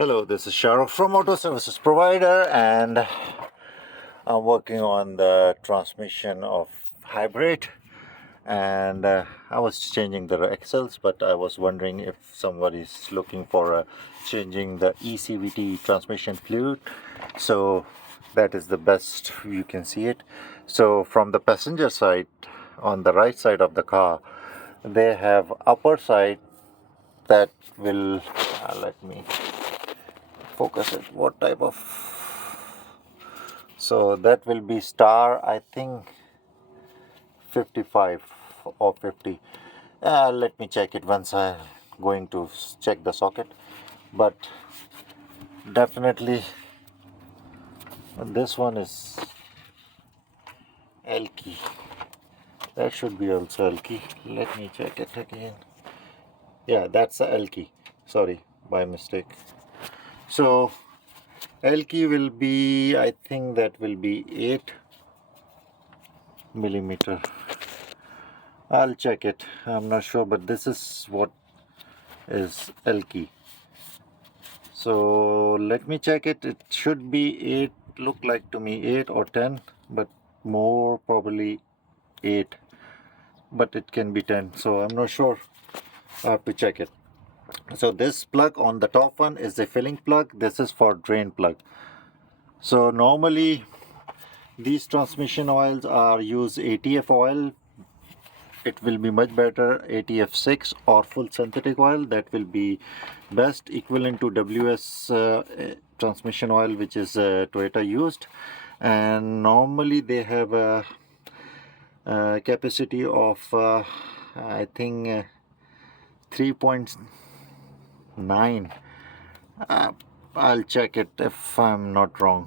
Hello, this is Shahrukh from Auto Services Provider, and I'm working on the transmission of hybrid. And I was changing the axles, but I was wondering if somebody's looking for changing the ECVT transmission fluid. So that is the best you can see it. So from the passenger side, on the right side of the car, they have upper side that will let me focus it. What type of? So that will be star, I think 55 or 50. Let me check it once I'm going to check the socket. But definitely this one is L key. That should be also L key. Let me check it again. Yeah, that's the L key. Sorry, by mistake. So L key will be, I think that will be 8 millimeter. I'll check it. I'm not sure, but this is what is L key. So let me check it. It should be 8. Look like to me 8 or 10, but more probably 8. But it can be 10. So I'm not sure. I have to check it. So this plug on the top one is a filling plug. This is for drain plug. So normally these transmission oils are use ATF oil. It will be much better ATF6 or full synthetic oil. That will be best, equivalent to WS transmission oil, which is Toyota used. And normally they have a capacity of I think 3.9. I'll check it if I'm not wrong.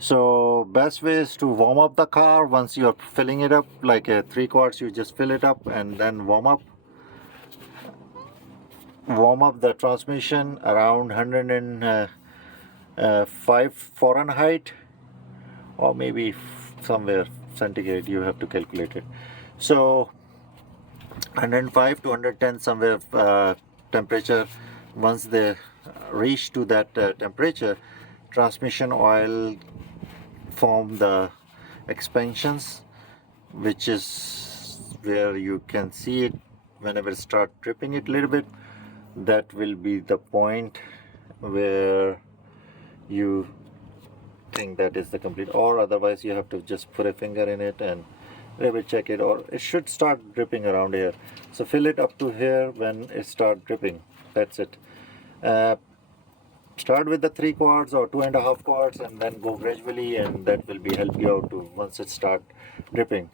So best way is to warm up the car. Once you're filling it up, like 3 quarts, you just fill it up and then warm up the transmission around 105 Fahrenheit, or maybe somewhere centigrade, you have to calculate it. So 105 to 110 somewhere temperature. Once they reach to that temperature, transmission oil form the expansions, which is where you can see it whenever it start dripping it a little bit. That will be the point where you think that is the complete, or otherwise you have to just put a finger in it and maybe check it, or it should start dripping around here. So fill it up to here when it start dripping. That's it. Start with the 3 quarts or 2.5 quarts and then go gradually, and that will be help you out to once it start dripping.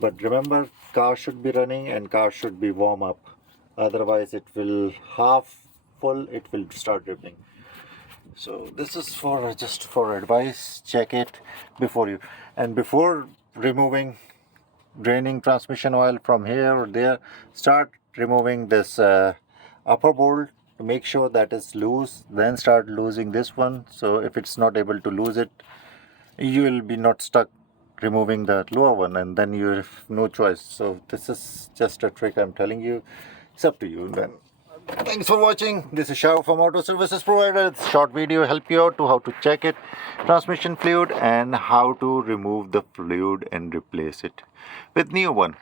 But remember, car should be running and car should be warm up, otherwise it will half full, it will start dripping. So this is for just for advice. Check it before you, and before removing draining transmission oil from here or there, start removing this upper bolt to make sure that is loose, then start losing this one. So if it's not able to lose it, you will be not stuck removing the lower one, and then you have no choice. So this is just a trick I'm telling you. It's up to you then. Thanks for watching. This is Shahrukh from Auto Services Provider. This short video help you out to how to check it, transmission fluid, and how to remove the fluid and replace it with new one.